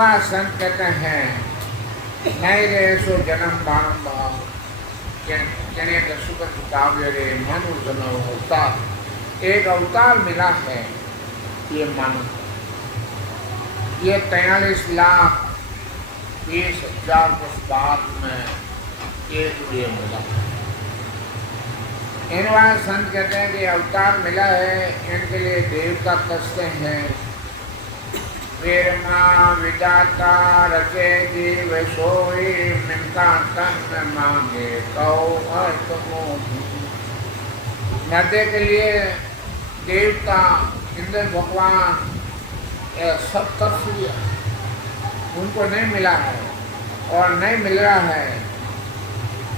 Innova संत कहते हैं नहीं रे सो जन्म बारंबार जने के सुख काव्य रे मनु जन्म अवतार एक अवतार मिला है ये मानो ये 43,20,000 वर्ष बाद में एक ये मिला। इनवा संत कहते हैं कि अवतार मिला है इनके लिए देवता कसते हैं वीरमा विदाता रचे जीव सोई मिनका तन मांगे कौ अर्थ नदे के लिए देवता इंद्र भगवान सब तरफ उनको नहीं मिला है और नहीं मिल रहा है।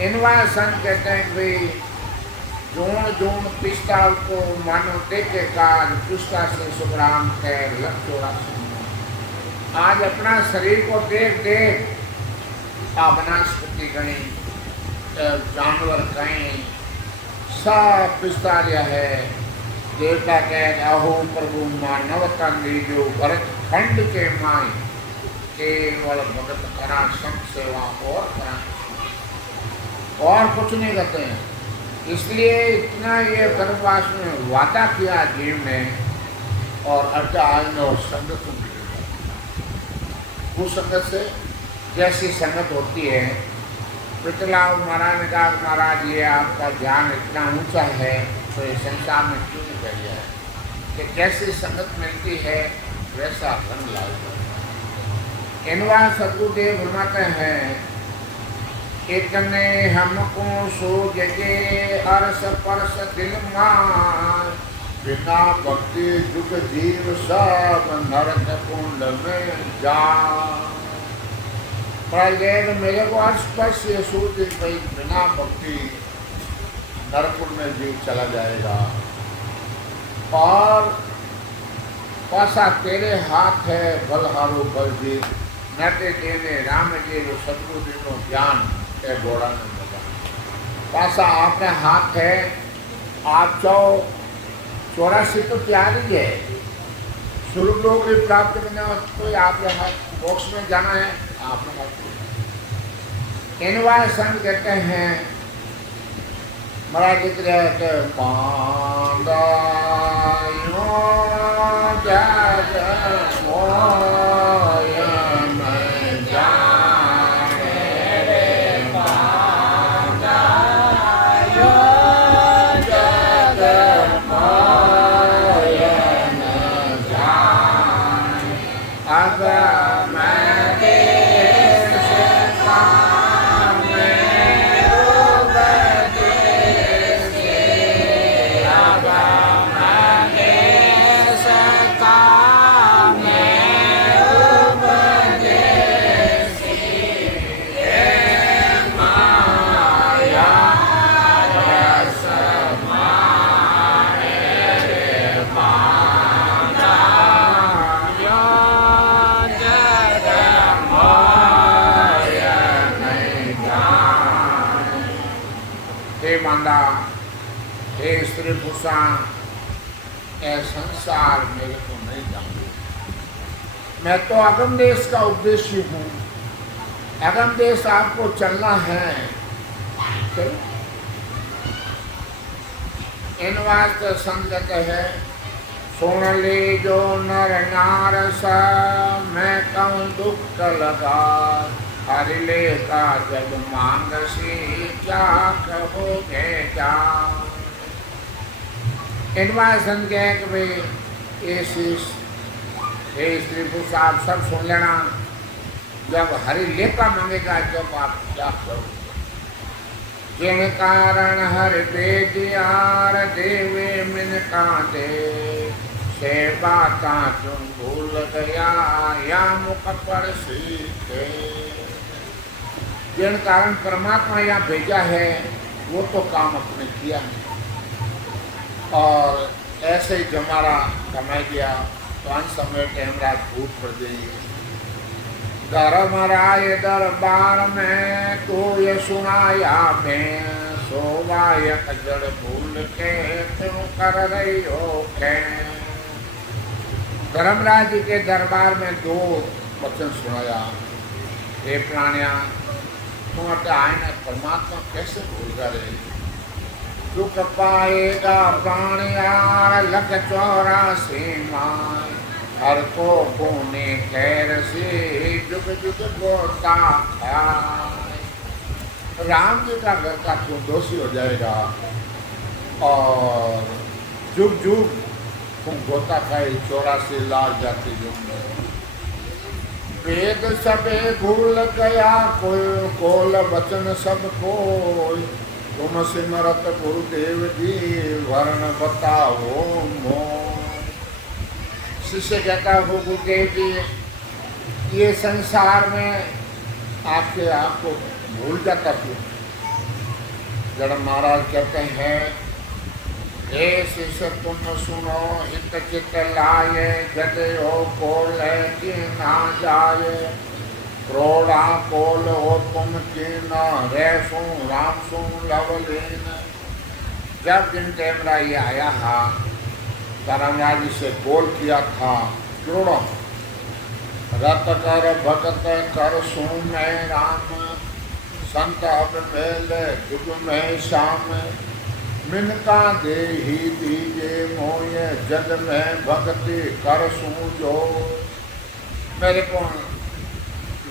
इनवा संत कहते हैं कि भाई जोन पिस्ताल को मानो देखे काज पुष्टा से सुग्राम है लक्ष्योड़ा आज अपना शरीर को देख वनस्पति गणी जानवर कहीं सब पिस्ता लिया है। देवता कह अहो प्रभु मानव जो भरत खंड के माई केवल भगत करा संत सेवा और कुछ नहीं करते हैं। इसलिए इतना ये गर्भवास में वादा किया जीव ने और अर्जा आयन और संगत उस संगत से जैसी संगत होती है। पिछला महाराज ने कहा महाराज ये आपका ज्ञान इतना ऊंचा है तो ये संसार में क्यों नहीं कह दिया है कि जैसी संगत मिलती है वैसा रंग लाएगा। इनवा सतगुरुदेव फरमाते हैं इतने हमको सो जगे अरस परस दिल मार बिना भक्ति जुग जीव सब नरक कुंड में जा। मेरे को अर्श परस ये सोच भाई बिना भक्ति नरकुंड में जीव चला जाएगा और पासा तेरे हाथ है बलहारो बलजीत नटे देने राम जी सतगुरु ज्ञान है घोड़ा ने लगा पासा आपने हाथ है आप चाहो 84 तो तैयार ही है स्वर्ग लोक की प्राप्ति करने तो आपके हाथ मोक्ष में जाना है आपने हाथ इनवा संत कहते हैं महाराज लिख रहे थे पांडा स्त्री पुरुषा संसार मेरे को नहीं जानते। मैं तो अगम देश का उपदेशी हूँ। अगम देश आपको चलना है चलो। इन वास्ते संगत है सुन ले जो नर नारस मैं कहूँ दुख लगा हरि ले का जब मांगसी क्या कहोगे क्या। इनवा संत कहे कि भाई ये स्त्री पुरुष आप सब सुन लेना जब हरि लेखा मांगेगा जब आप क्या करोगे। जिन कारण हर बेदियार देवे मिन कांदे से बाता तुम भूल गया या मुख पर सीखे। जिन कारण परमात्मा यहाँ भेजा है वो तो काम अपने किया नहीं और ऐसे ही जमारा कमाई दिया तो अंत समय टाइम रात भूत पड़ गई। धर्म राय दरबार में तो ये सुनाया मैं सोवाय जड़ भूल के तुम कर रही हो। धर्मराज जी के दरबार में दो वचन सुनाया, हे प्राणिया तू अटे आए परमात्मा कैसे भूल करे। दुख पाएगा प्राणिया लख 84 माय, हर को पुण्य खैर से जुग जुग गोता खाए। राम जी का घर का तू दोषी हो जाएगा और जुग जुग तुम गोता खाए 84 लाख जाति जुग में। वेद सबे भूल गया कोई कोल वचन सब कोई, तुम सिमरत गुरुदेव जी वर्ण बताओ मोय। शिष्य कहता हो गुरुदेव जी ये संसार में आपके आपको भूल जाता क्यों। जड़ महाराज कहते हैं, हे शिष्य तुम सुनो इत चित लाए, जदे हो कोल की ना जाए। क्रोड़ा कोल हो तुम की न रेसू राम सू लवलीन। जब दिन टेमरा ये आया था धर्मराज से बोल किया था क्रोड़ों, रत कर भगत कर सू मैं राम, संत अब मेल जुग में श्याम। मिनका दे ही दीजे मोय, जल में भक्ति कर सू जो। मेरे को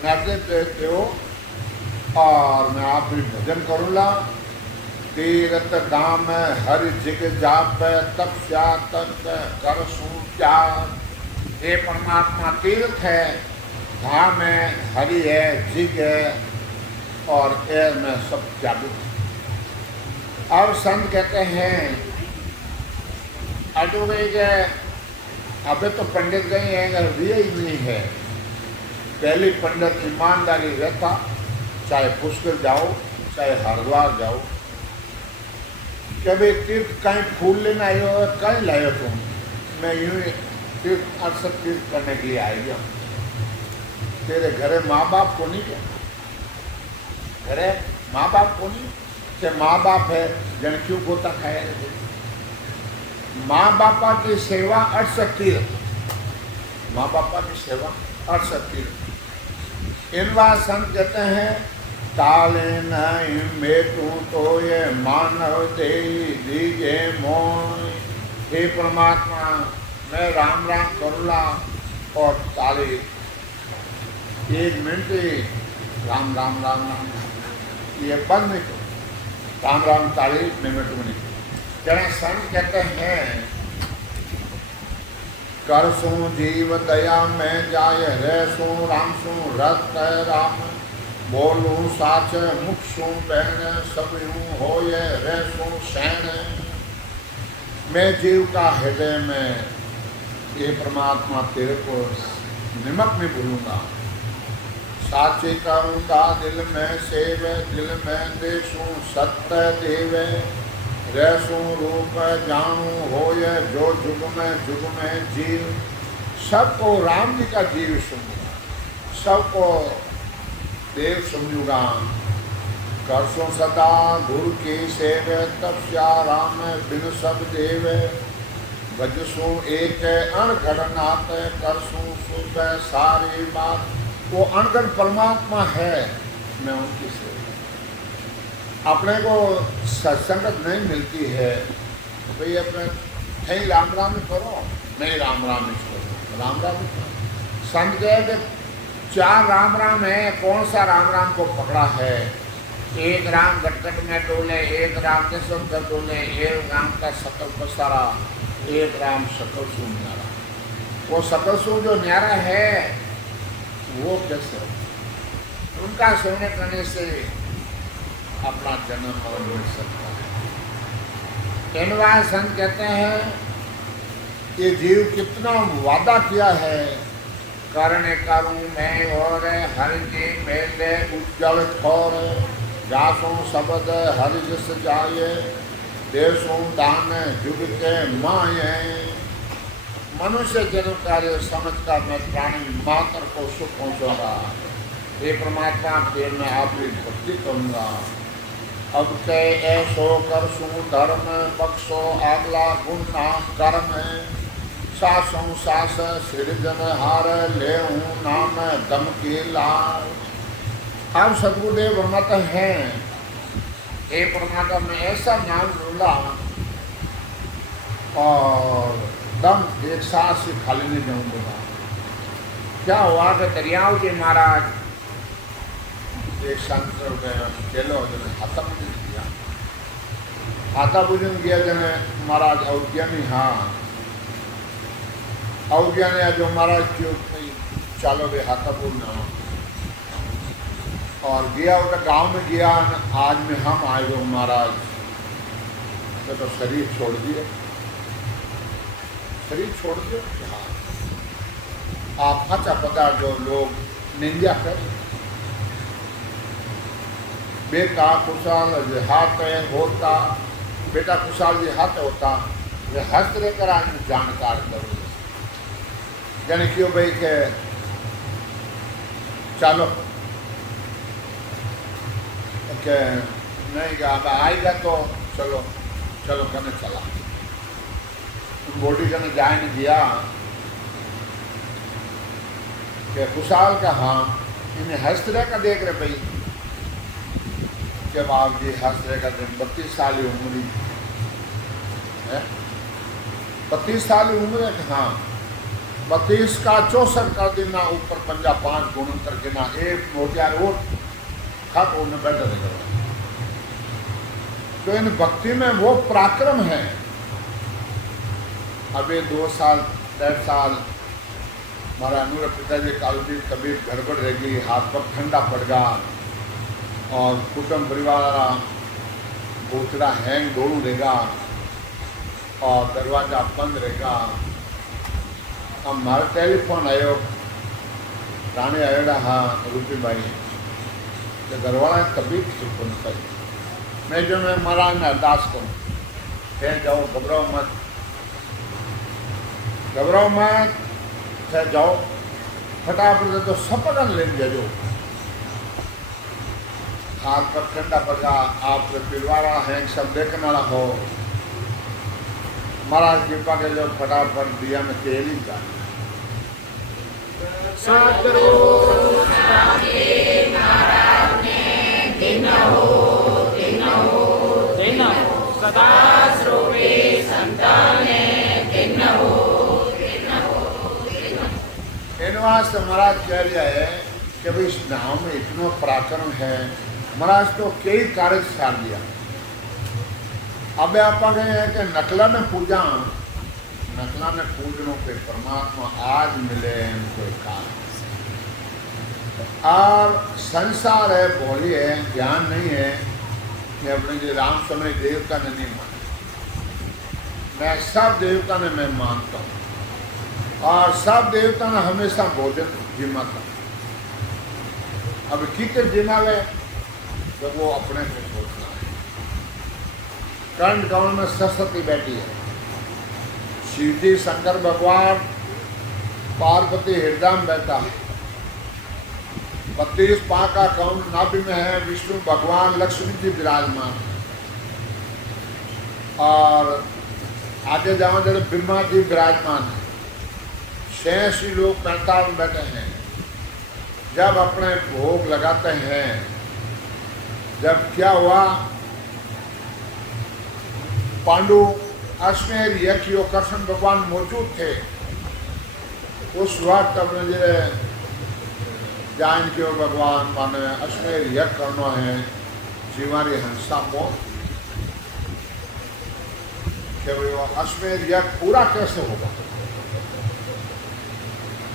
निर्देश देते हो और मैं आप भी भजन करूँगा। तीरथ धाम हरि जिग जाप, तपस्या तक कर सू त्याग। ये परमात्मा तीर्थ है, धाम है, हरि है, जिग है और एर में सब त्याग। और संत कहते हैं अटू गई गए, अबे तो पंडित गए हैं रिया ही नहीं है। पहले पंडित ईमानदारी रहता, चाहे पुष्कर जाओ चाहे हरिद्वार जाओ। कभी तीर्थ कहीं फूल लेना आयो कहीं लायो तुम, मैं यूं ही तीर्थ अक्सर तीर्थ करने के लिए आएगा। तेरे घरे माँ बाप को नहीं क्या, घरे माँ बाप को नहीं कि माँ बाप है जन क्यों गोता खाया रहते। माँ बापा की सेवा 68 तीर्थ, माँ बापा की सेवा 68 तीर्थ। इन बात संत कहते हैं, ताले नहीं मेटू तो ये मानव दे दीजे मोय। हे परमात्मा मैं राम राम करूँगा और ताले 1 मिनट राम राम राम राम ये बंद नहीं करो। राम राम ताली मिनट में नहीं। जरा संत कहते हैं, कर सू जीव दया में जाय, रे सू राम सू रत राम। बोलू साच मुख सू बहन, सब यूं होय रे सू सैन। मैं जीव का हृदय में ये परमात्मा तेरे को निमक में भूलूंगा। साचे करूँगा दिल में सेवे, दिल में देशू सत्य देवे। रैसू रूप जानू होय, जो जुग में जीव। सबको राम जी का जीव समझूंगा, सबको देव समझूंगा। करसों सदा गुरु की सेवे, तपस्या राम बिन सब देवे। भजसू एक अणघड़नाथ, करसू सुबह सारी बात। वो अनगढ़ परमात्मा है, मैं उनकी सेवा। अपने को सत्संगत नहीं मिलती है तो भाई अपने नहीं राम राम ही करो, नहीं राम राम ही करो, राम राम ही करो। संत कहे कि 4 राम राम है, कौन सा राम राम को पकड़ा है। एक राम गटगट में डोले, एक राम के सब डोले, एक राम का सकल पसारा, एक राम सकल सू न्यारा। वो सकल सू जो न्यारा है वो कैसे, उनका सेवन करने से अपना जन्म और मिल सकता है। इनवाय संत कहते हैं कि जीव कितना वादा किया है, करने करूँ मैं और हरि जी मेले उज्जवल ठोर। जासों शब्द हरि जस जाए, देशों दान जुग के माये। मनुष्य जन्म कार्य समझ कर मैं प्राणी मात्र को सुख पहुँचाऊंगा। ये परमात्मा फिर मैं आपकी भक्ति करूँगा। अब कह ऐसो कर सू धर्म, बख्शो अगला गुण नाम कर्म। सासों सास सिरजनहार ले हूँ नाम दम के लाल। अब सदगुरुदेव मत हैं, हे परमात्मा में ऐसा नाम लूला और दम एक सांस से खाली नहीं जाऊंगा। क्या हुआ कि दरियाव जी महाराज एक संत चलो जने हाथा पूजन किया, हाथा पूजन किया जने महाराज अवज्ञानी हाँ अवज्ञानी जो महाराज क्यों चलो वे हाथा पूजना और गया उधर गांव में गया। आज में हम आए हो महाराज तो शरीर छोड़ दिए, शरीर छोड़ दिए। आप अच्छा पता जो लोग निंदा कर बेटा कुशाल जो हाथ होता, बेटा कुशाल जो हाथ होता वे हस्त रहकर आज जानकार करो यानी क्यों भाई के चलो के नहीं गा आएगा तो चलो चलो करने चला बॉडी करने जाए नहीं दिया कि कुशाल का हाँ इन्हें हस्त का देख रहे भाई जब आप जी हंस रहेगा 32 साल की उम्र है, 32 साल की उम्र है कि हाँ 32 का 64 कर देना ऊपर 55 गुणंतर गिना एक मोटियार और खत उन्हें बैठा रहेगा। तो इन भक्ति में वो पराक्रम है। अभी 2 साल 3 साल हमारा अनुर पिताजी काल की तबीयत गड़बड़ रहेगी, हाथ पर ठंडा पड़ गया और कुटुंब परिवार बोतरा हैंग दौड़ू रहेगा और दरवाजा बंद रहेगा। अब हमारा टेलीफोन आयो राणे आयोड़ा हाँ रूपी भाई तो घरवाला तबीयत ठीक होनी चाहिए। मैं जो मैं महाराज ने अरदास करूँ फिर जाओ घबराओ मत, घबराओ मत, फिर जाओ फटाफट तो सपन लेन जाओ। हाथ पर ठंडा पड़ेगा, आप पिलवारा है सब देखने वाला हो। महाराज कृपा के जो फटाफट दिया में तेल ही जाए। वास्ते महाराज कह रहा है कि भाई इस नाव में इतना पराक्रम है, महाराज तो कई कार्य सार दिया। अब आप गए हैं कि नकला ने पूजा, नकला ने पूजनों पे परमात्मा आज मिले उनको कार्य और संसार है बोली है ज्ञान नहीं है कि अपने जो राम समय देवता ने नहीं माना। मैं सब देवता ने मैं मानता हूँ और सब देवता ने हमेशा भोजन जिम्माता। अब कितने जिम्मावे तो वो अपने को सोचना है। कर्ण कौन में सरस्वती बैठी है, शिव जी शंकर भगवान पार्वती हृदय में बैठा है, 32 पा का कौन नाभि में है, विष्णु भगवान लक्ष्मी जी विराजमान और आगे जाओ जब ब्रह्मा जी विराजमान है। 86 लोग 45 में बैठे हैं। जब अपने भोग लगाते हैं, जब क्या हुआ पांडु अश्वेर यज्ञ कृष्ण भगवान मौजूद थे उस वक्त अपने जो जान के भगवान माने अश्वेर यज्ञ करना है जीवारी हंसा मौत कि वो अश्वेर यज्ञ पूरा कैसे होगा।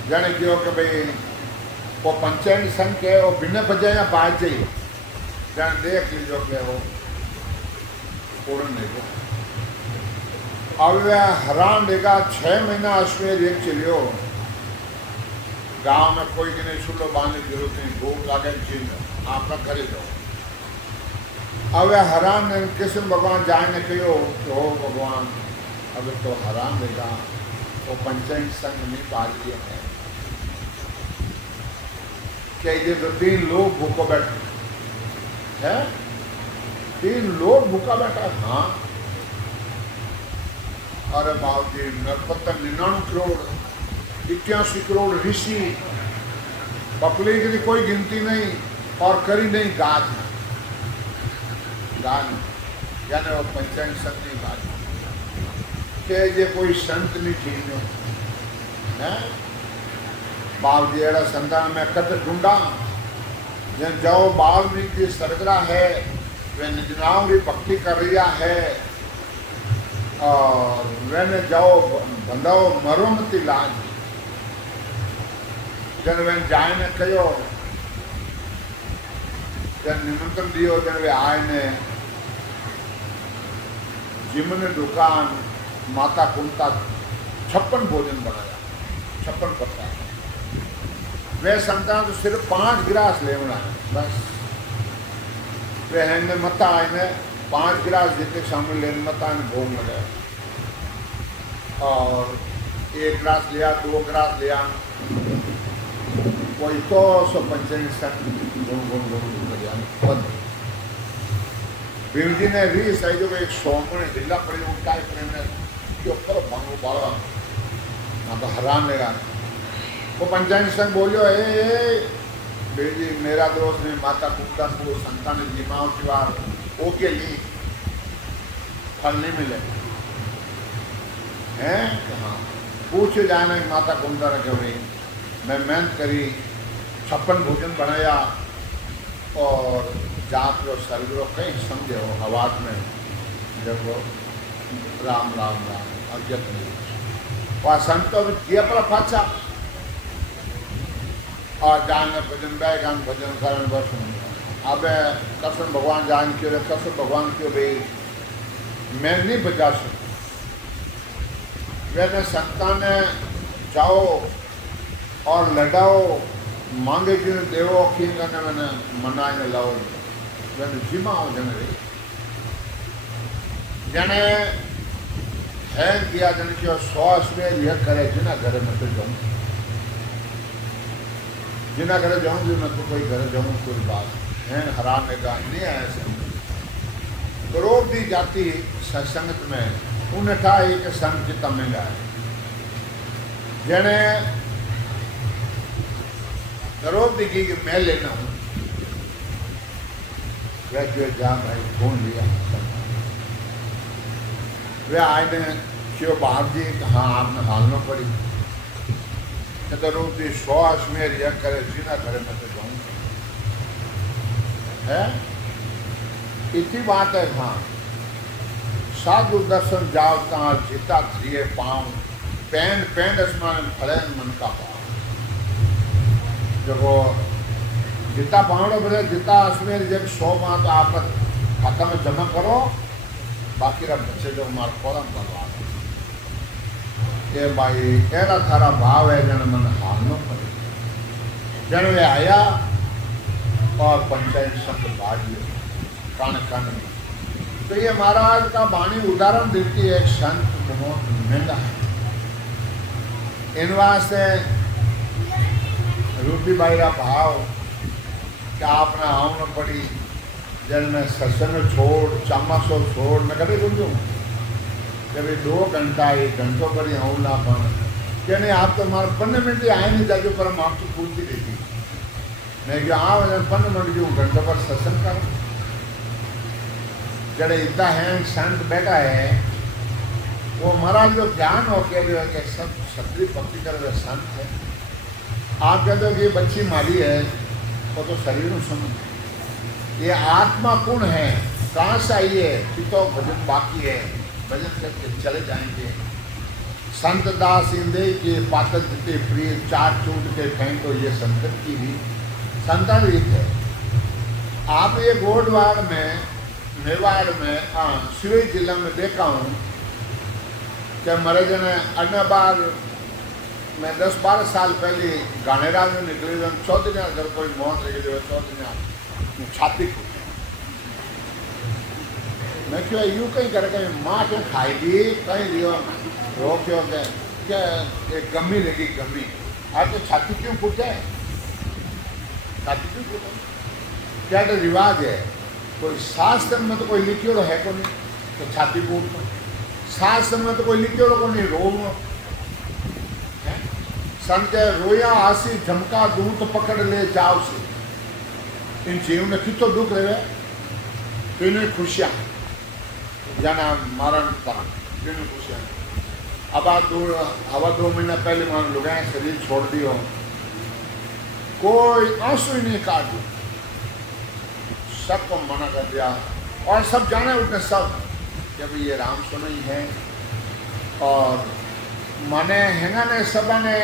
जाने क्यों कि भाई वो पंचायत संघ के वो बिना बजाया बाज जाइए जान देख लीजिए कि वो पूर्ण नहीं हो। अब हैरान देगा 6 महीना अश्वेर यज्ञ चलियो, गांव में कोई की नहीं सुनो बांधने की जरूरत नहीं, भूख लागे चीज आपका करे जाओ। अब हैरान कृष्ण भगवान जाने कहो तो हो भगवान अब तो हैरान देगा वो पंचायत संघ नहीं बाज लिया है क्या ये तो 3 लोग भूखो बैठे है, 3 लोग भूखा बैठा है। हाँ अरे बाप जी, नरपत 99 करोड़, 81 करोड़ ऋषि, पब्लिक की कोई गिनती नहीं, और करी नहीं गाज गान, यानी वो पंचायत संत नहीं गाज के जे कोई संत नहीं थी है। बाप जी अड़ा संतान में कद ढूंढा जन जाओ बाल में की सरगरा है, वे निजनाओं की भक्ति कर रहा है, और वे जाओ बंधाओ मरो मती लाज। जन वे जाए ने कहो, जन निमंत्रण दियो, जन वे आए ने जिमने दुकान माता कुंता 56 भोजन बनाया, 56 प्रसाद। वे संतान तो सिर्फ 5 गिलास लेवना है बस। वे हैं मता आए 5 गिलास जितने शामिल लेने मता ने भोग लगाया, और 1 गिलास लिया, 2 गिलास लिया, कोई तो 195 जी ने री सही जो एक सोमने ढीला पड़ी उठाए प्रेम के ऊपर भांगो बाला ना तो हैरान लेगा। वो पंचायत संघ बोलियो, बेटी मेरा दोस्त ने माता कुंता को संतान जीमाओं की बार ओ के लिए फल नहीं मिले हैं। हाँ पूछे जाना माता कुंता ने क्यों नहीं, मैं मेहनत करी, 56 भोजन बनाया, और जात रो सर्वरो कहीं समझे हो आवाज में जब वो राम राम राम अज्ञत नहीं वह संतों में किया पर पाचा, और जान भजन बैगान भजन करण बस। अब कृष्ण भगवान जान क्यों, कृष्ण भगवान क्यों भाई मैं नहीं बजा सकता। मैंने संतान जाओ और लड़ाओ, मांगे जी देवो खीन करने मैंने मनाए ने लाओ, मैंने जिमा हो जने है किया जन की 100 में यह करे जिना घर में तो जाऊँ, जिना घर जाऊँ जी मैं तो कोई घर जाऊँ कोई बात है हराने का नहीं है ऐसे। करोड़ दी जाती सत्संगत में उन्हें था एक संत जितना महंगा है, जने करोड़ दी की मैं लेना हूँ, वह क्यों जा भाई कौन लिया, वे आए ने क्यों बाप जी हाँ आपने हालना पड़ी, तो रूप जी 100 अश्मेर यह करे जीना करे मैं तो जाऊँ है। इतनी बात है। हाँ साधु दर्शन जाओ कहाँ जीता धरिए पाँव, पैंड पैंड आसमान फले मन का पाँव। जब वो जितना पावड़ो बोले जितना अश्मेर जब 100 माह तो आप खाता में जमा करो, बाकी रब बच्चे जो हमारा फौरन बनवा ये भाई एरा थारा भाव है जन मन हालना पड़े। जन वे आया और पंचायत संघ बाजी कान कान में, तो ये महाराज का वाणी उदाहरण देती है। एक संत बहुत महंगा है, इन वास्ते रूपी बाई का भाव क्या आपने आना पड़ी, जन में सत्संग छोड़ चामासो छोड़ मैं कभी समझूँ कभी 2 घंटा 1 घंटों पर ही आऊँ ना पान क्या नहीं, आप तो हमारे 15 मिनट ही आए नहीं जाके पर हम आपको पूछती रहती मैं कि हाँ 15 मिनट जो घंटों पर सत्संग कर जड़े इतना है संत बैठा है, वो महाराज जो ज्ञान हो के सब सत्री भक्ति कर रहे संत है। आप कहते हो कि ये बच्ची मारी है, वो तो शरीर में समझ, ये आत्मा कौन है, कहाँ से आई है, कि तो भजन बाकी है, भजन करके चले जाएंगे। संत दास इंदे के पातल जिते प्रिय चाट चूट के फेंको, ये संतन की भी संतान रीत है। आप ये गोडवाड़ में मेवाड़ में सिवई जिला में देखा हूँ कि मरे जने अन्य बार मैं 10-12 साल पहले गानेराज में निकले जब चौधरी अगर कोई मौत लगे जो चौधरी छाती को मैं क्यों यूँ कहीं करके माँ क्यों खाएगी कहीं लियो रो क्यों क्या एक गमी लगी गमी, आज तो छाती क्यों फूटे, छाती क्यों फूटे, क्या तो रिवाज है, कोई शास्त्र में तो कोई लिखियो है को नहीं तो छाती फूट शास्त्र में तो कोई लिखो को नहीं रोम संत के रोया आसी झमका दूत पकड़ ले जाओ से इन जीव में कितो दुख रहे तो इन्हें खुशियां जाना मरण था इन्हें खुशियां अब हवा 2 महीना पहले मान लोग शरीर छोड़ दियो कोई आंसू ही नहीं काट दिया सबको मना कर दिया और सब जाने उठने सब जब ये राम सुनो ही है और मने हैंगा ने सब ने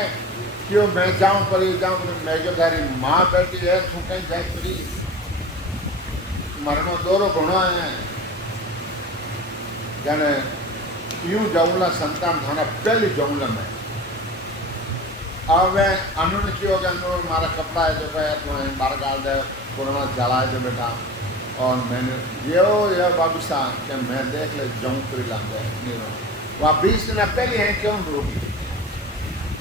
क्यों मैं जाऊं पर मैं जो तारी माँ बैठी है तू कहीं जाए परी मरणो दौरो घणो है जाने यूं जाऊंगा संतान थाना पहली जाऊंगा मैं अब अनुने क्यों गया मारा कपड़ा है जो तुम्हें बार गाल दे कोरोना जलाए दे बेटा और मैंने ये बाबू साहब कि मैं देख ले जाऊँ पूरी लाग गए वहाँ 20 दिन पहले हैं क्यों रोगी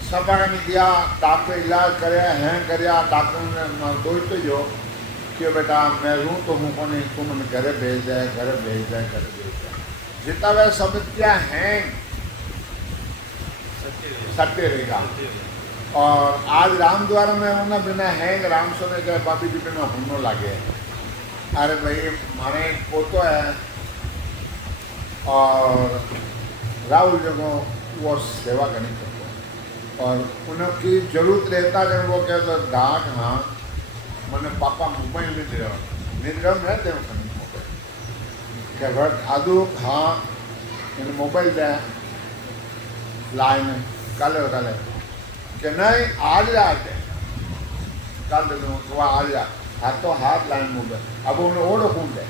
सब ने दिया डॉक्टर इलाज कराया हैं कराया डॉक्टर ने दो तो जो कि बेटा मैं रू तो हूँ को नहीं तुम घर भेज जाए घर भेज जाए घर भेज जाए जितना वह सब क्या हैं सत्य रहेगा और आज राम द्वारा में उन्हें बिना हैंग राम सोने गए बाबी जी बिना होने लगे अरे भाई मारे पोतो है और राहुल जो वो सेवा करनी करते और उनकी जरूरत रहता जब वो कहते डाक हाँ मैंने पापा मोबाइल नहीं दे रहा मैं दे क्या घर आदू हाँ इन मोबाइल दे लाइन कल कि नहीं आज रात कल दे दूँ तो आज रात हाथों हाथ लाइन मोबाइल अब उन्हें ओढ़ो कौन दे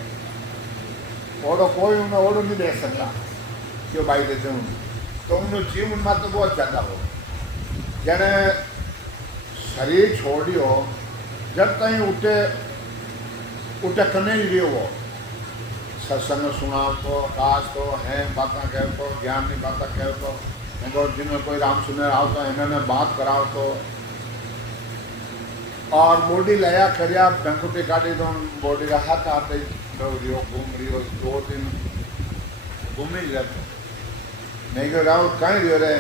ओढ़ो कोई उन्हें ओढ़ो नहीं दे सकता क्यों भाई देते हूँ तो उन्हें जीवन में तो बहुत ज़्यादा हो यानी शरीर छोड़ियो जब तक उठे उठे कने ही रहो वो सत्संग सुनाओ तो काश तो हैं बातें कहो तो ज्ञान की बातें कहो तो इनको जिन्हें कोई राम सुने आओ तो इन्होंने बात कराओ तो और बॉडी लाया करिया बैंकुटी काटी तो बॉडी का हाथ आते रही हो घूम रही हो 2 दिन घूम ही जाते नहीं कि राहुल कहीं रही रे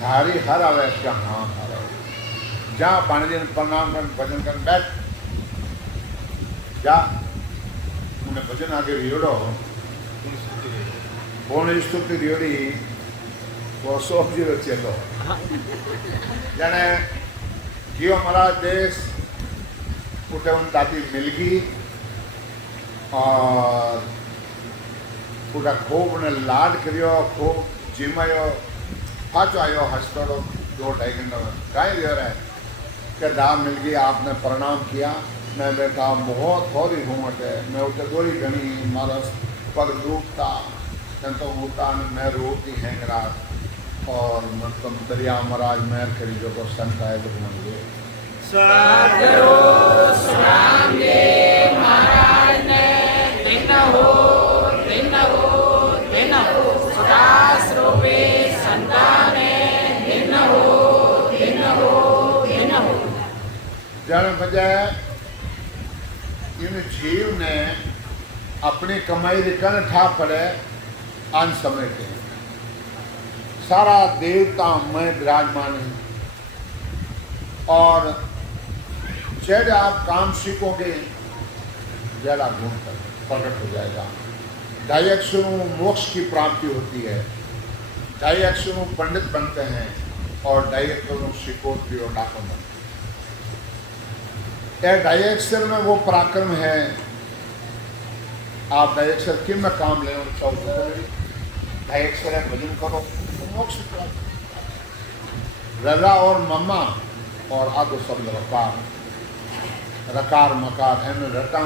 धारी हर आवे क्या हाँ हर आवे जहाँ पानी दिन प्रणाम कर भजन कर बैठ जा उन्हें भजन आगे रियोड़ो पूर्ण स्तुति रियोड़ी वो 100 चलो जाने जियो महाराज देश उठे उन दादी मिल गई और पूरा खूब उन्हें लाड करियो खूब जिमायो पाचो आयो हंसतोड़ो 2-2.5 घंटा कहीं रह रहा है कि दाम मिल गई आपने प्रणाम किया मैं बेटा बहुत थोड़ी हूँ अटे मैं उठे थोड़ी घनी मारा पर डूबता तो होता मैं रोती हैं रात और मतलब दरिया महाराज मेहर करी जो को संत आए तो मन गए महाराज ने दिन हो सुदास रूपे संताने दिन हो जन बजाय इन जीव ने अपनी कमाई रिकन ठा पड़े अन समय के सारा देवता में विराजमान है और जब आप काम सीखोगे जरा गुण कर प्रकट हो जाएगा। डायक्षरों मोक्ष की प्राप्ति होती है, डायक्षरों पंडित बनते हैं और डायक्षरों शिकोत्री और डाकम बनते हैं। डायक्षर में वो पराक्रम है आप डायक्षर किन में काम ले डायक्षर है भजन करो तो मोक्ष प्राप्त। रला और मम्मा और आदो शब्द रकार मकार है रटा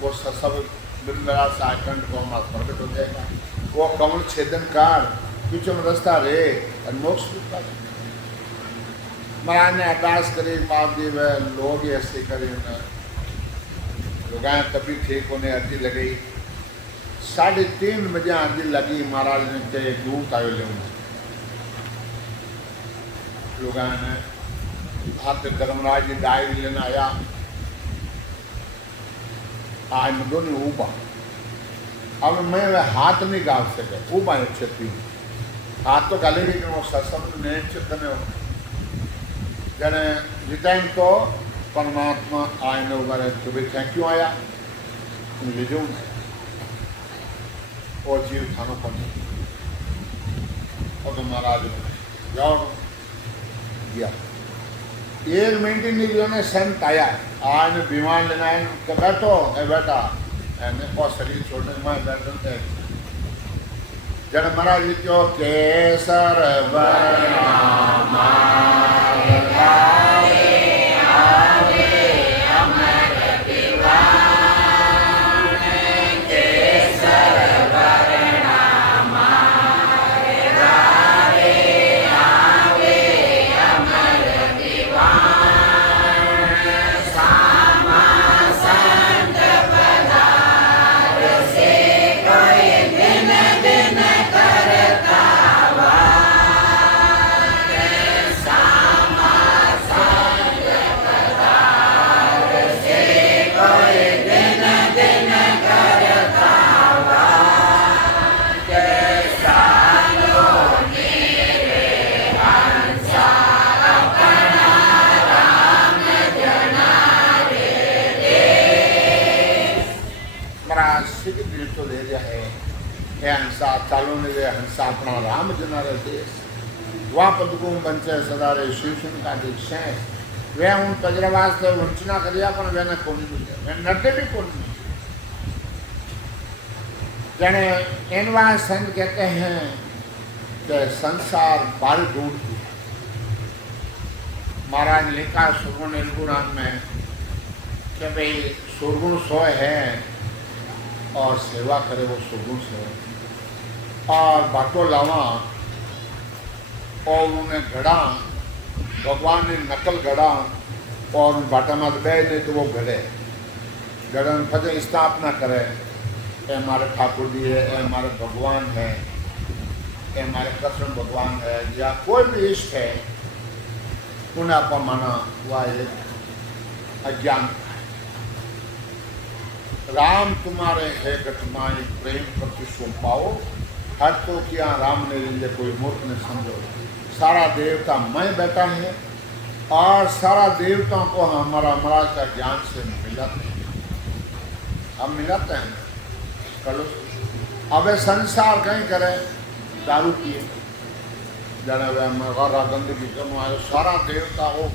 वो सब बिंदरा साखंड को प्रकट हो जाएगा। वो कमल छेदन कार पीछे में रास्ता रे और मोक्ष प्राप्त। महाराज ने अरदास करी बाप जी वह लोग ही ऐसे करी लोगाएं तभी ठीक होने अर्जी लगी 3:30 बजे अर्जी लगी। महाराज ने चाहे दूत आयो ले लोगाएं ने हाथ धर्मराज जी डायरी लेना आया आज दोनों ऊबा अब मैं वह हाथ नहीं गाल सके वो मैं क्षति हाथ तो गाले लेकिन वो सत्संग ने चित्त में जने जितने तो परमात्मा आए ने उगारे तो भाई क्या क्यों आया ले जाऊँ और जीव थानो पर और तो महाराज जाओ गया 1 मिनट ही नहीं ने संत आया आज ने बीमार लेना है तो बैठो है बेटा ने को शरीर छोड़ने में बैठते जन महाराज जी क्यों केसर वर्णा हंसा चालू ने हंसा अपना राम जना रे देश वहाँ पदकू पंचे सदा रे शिवशन का दीक्षा वे उन पजरवास से वंचना करिया पर वे न कोनी मिले वे नटे भी कोनी जने एनवा संत कहते हैं कि संसार बाल ढूंढ महाराज लिखा सुरगुण निर्गुणान में कि भाई सुरगुण 100 है और सेवा करे वो सुरगुण से और बाटो लावा और उन्हें घड़ा भगवान ने नकल घड़ा और उन बाटा मत बह नहीं तो वो घड़े घड़न फजे स्थापना करे ये हमारे ठाकुर जी है ये हमारे भगवान है ये हमारे कृष्ण भगवान है या कोई भी इष्ट है उन्हें आप माना हुआ एक अज्ञान राम तुम्हारे है घटमाई प्रेम प्रति सो पाओ हर तो किया राम ने लिए कोई मूर्ख ने समझो सारा देवता मैं बैठा है और सारा देवताओं को हमारा महाराज का ज्ञान से मिलाते हैं हम मिलाते हैं करो अब संसार कहीं करे दारू पिए जाने वे गंदगी कमाए सारा देवता हो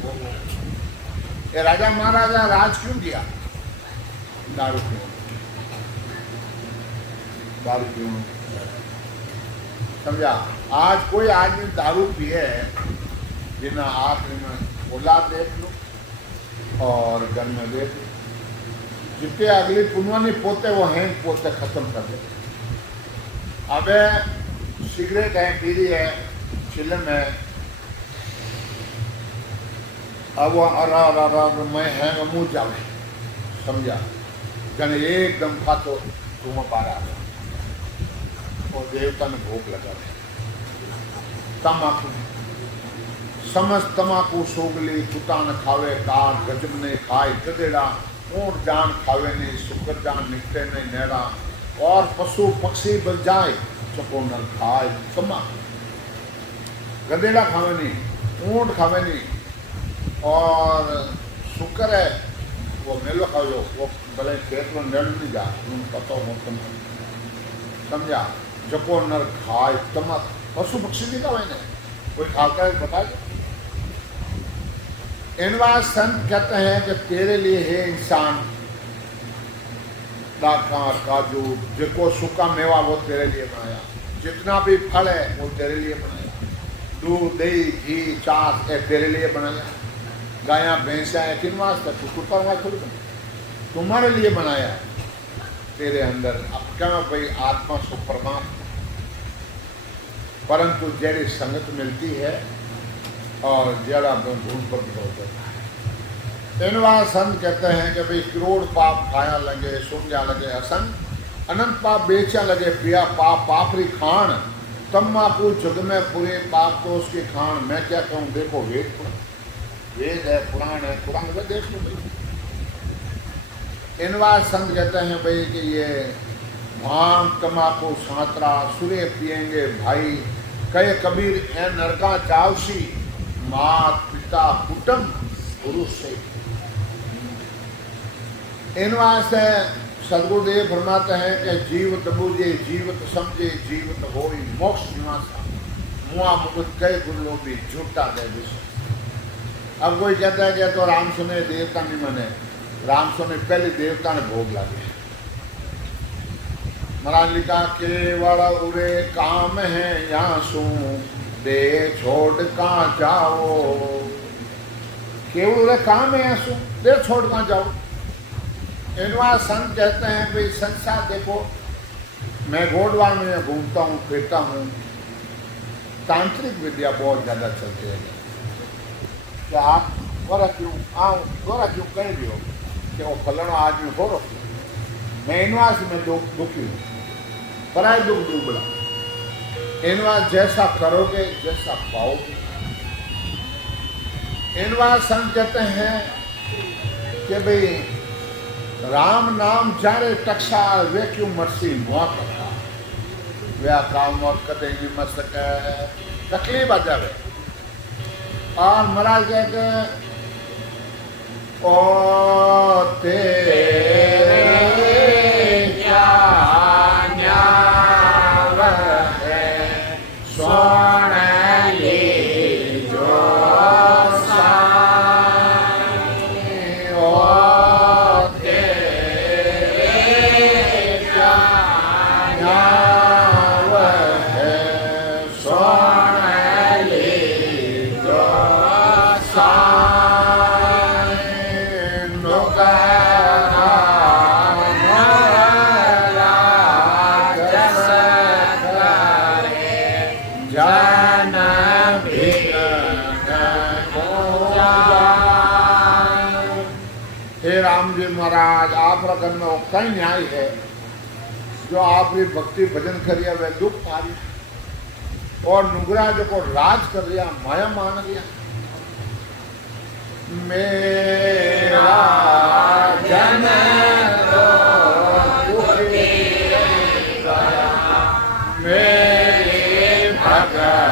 ये राजा महाराजा राज क्यों किया दारू क्यों समझा आज कोई आदमी दारू पिए जिन्हें आखिरी में औलाद देख लो और घर में देख लो जितने अगली पुनवानी पोते वो हैं पोते खत्म कर दे अबे सिगरेट है बीड़ी है चिलम है अब वो अरा मैं है मुँह जावे समझा जन एकदम खातो तुम पारा और देवता ने भोग लगा तमाकू समस्त तमाकू सोगली कुत्ता न खावे कार गजब ने खाए गदेड़ा ऊंट जान खावे नहीं शुक्र जान निकले नहीं नेड़ा और पशु पक्षी बच जाए चको न खाए तमाकू गदेड़ा खावे नहीं ऊंट खावे नहीं और शुक्र है वो मेलो खाओ वो भले खेत में नड़ नहीं जा पता हो तुम समझा जको नर खाए तमक पशु पक्षी नहीं खावे ने कोई खाता है बता दो इनवा संत कहते हैं कि तेरे लिए है इंसान दाखा काजू जिको सूखा मेवा वो तेरे लिए बनाया जितना भी फल है वो तेरे लिए बनाया दूध दही घी चाट है तेरे लिए बनाया गाया भैंसा है किन वास्ते कुत्ता खुद तुम्हारे लिए बनाया तेरे अंदर अब क्या भाई आत्मा सुपरमान परंतु जड़ी संगत मिलती है और जड़ा गुण पर होता है इनवा संत कहते हैं कि भाई करोड़ पाप खाया लगे सुन जा लगे हसन अनंत पाप बेचा लगे पिया पाप पापरी खान तम्बाकू जग में पूरे पाप तो उसके खान मैं क्या कहूँ देखो वेद है पुराण में देख लो भाई इनवा संत कहते हैं भाई कि ये भांग तमाकू सांतरा सुरे पिएंगे भाई, कहे कबीर ए नरका जावसी, मात पिता कुटुंब गुरु से। इन वास्ते सदगुरुदेव फरमाते हैं कि जीवत बूझे जीवत समझे जीवत होई मोक्ष निवासा, मुआ मुकुट कई गुरु भी झूठा दे विश्व। अब कोई कहता है कि तो राम सुने देवता नहीं मने, राम सुने पहले देवता ने भोग लागे। महाराज लिखा केवल उरे काम है यहाँ सू, दे छोड़ कहाँ जाओ। केवल उरे काम है यहाँ सू, दे छोड़ कहाँ जाओ। इनवा संत कहते हैं भाई संसार देखो, मैं गोडवाल में घूमता हूँ फिरता हूँ, तांत्रिक विद्या बहुत ज्यादा चलती है। तो आप गोरा क्यों आओ, गोरा क्यों कह रही हो कि वो फलाना आदमी हो रखी, मैं इनवास में दुखी हूँ, बड़ा दुख डूबला। इनवास जैसा करोगे जैसा पाओगे। इनवास संत कहते हैं कि भाई राम नाम जारे टक्सा वे क्यों मरसी मुआ करता, वे काम मौत कदे नहीं मर सके, तकलीफ आ जावे। और महाराज कहते ओ तेरे ज्ञान है सोने महाराज आप रकम में कई न्याय है जो आप भी भक्ति भजन करिया वे दुख पा रही और नुगरा जो को राज कर रिया माया मान रिया। मेरा जन मेरे भगत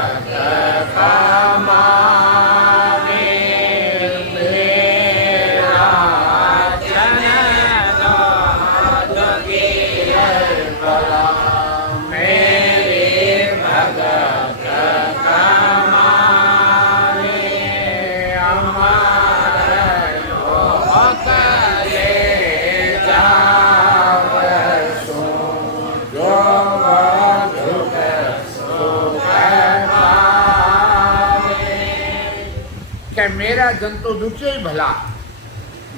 मेरा जंतु दुखे ही भला,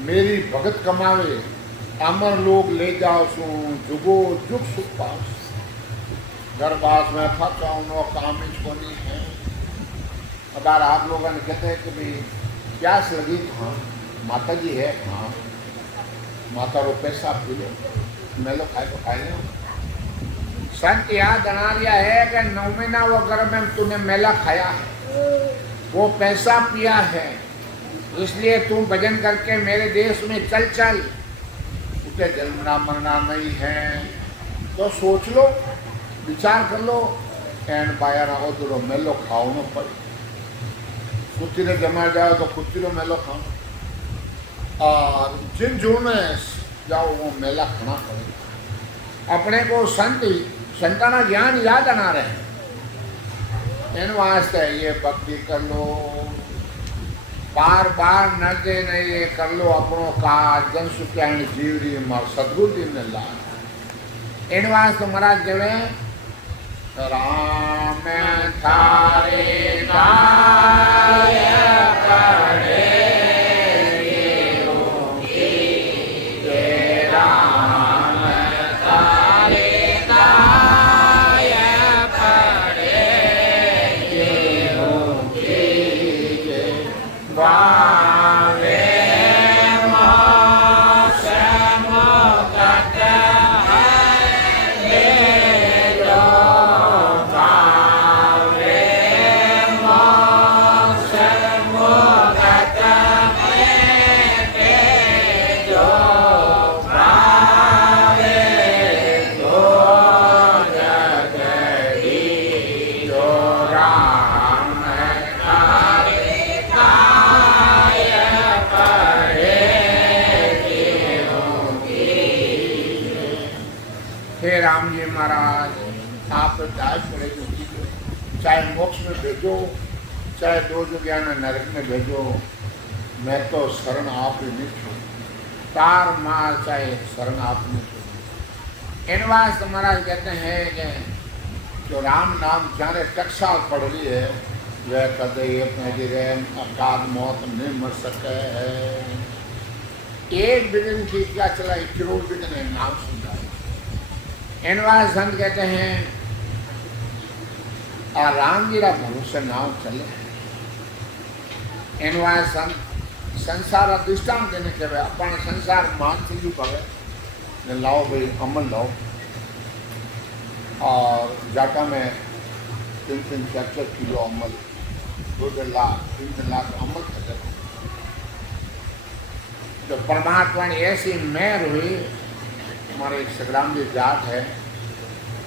मेरी भगत कमावे, अमर लोग ले जाओ सू, जुगो जुग सुख पाओ। दरबार में फंसा नो काम इसको नहीं है। अगर आप लोगों ने कहते हैं कि भाई प्यास लगी, हाँ माता जी है, हाँ माता रो पैसा पी लो, मैं लोग खाए तो खाए नहीं। संत याद बना दिया है कि 9 महीना वो गर्भ में तूने मेला खाया है, वो पैसा पिया है, इसलिए तू भजन करके मेरे देश में चल चल, उसे जन्मना मरना नहीं है। तो सोच लो, विचार कर लो, एंड पाया ना हो तो मेलो खाओ न पड़े, कुत्ती ने जमा जाओ तो कुत्ती रो मेलो खाओ, और जिन जून में जाओ वो मेला खाना पड़ेगा। अपने को संताना ज्ञान याद आना रहे, इन वास्ते ये भक्ति कर लो, बार बार न दे नहीं ये कर लो अपनों का जन सुख्याण जीवरी मार सदगुरु दिन ने ला। इन वास्ते महाराज जवे राम थारे गाय करे More महाराज आप दाय पड़ेगी, चाहे मोक्ष में भेजो, चाहे दो जगह न नरक में भेजो, मैं तो शरण आप ही नहीं छू, तार मार चाहे शरण आप नहीं छू। इन वास्ते महाराज कहते हैं कि जो राम नाम जाने टकसाल पड़ रही है, वह कदे अपने अकाल मौत नहीं मर सके है। एक बिगन की क्या चला, 1 करोड़ बिगन है नाम सुनता है। इन वास्ते संत कहते हैं आ राम जी का भरोसे नाम चले। इन वास्ते संत संसार अधिष्ठान देने के अपन संसार मान चलू पवे, लाओ भाई अमल लाओ, और जाटा में 3-3 4-4 किलो अमल, 2 लाख 3 लाख अमल खर्च। तो परमात्मा ने ऐसी मेहर हुई, हमारे एक संग्राम जी जाट है,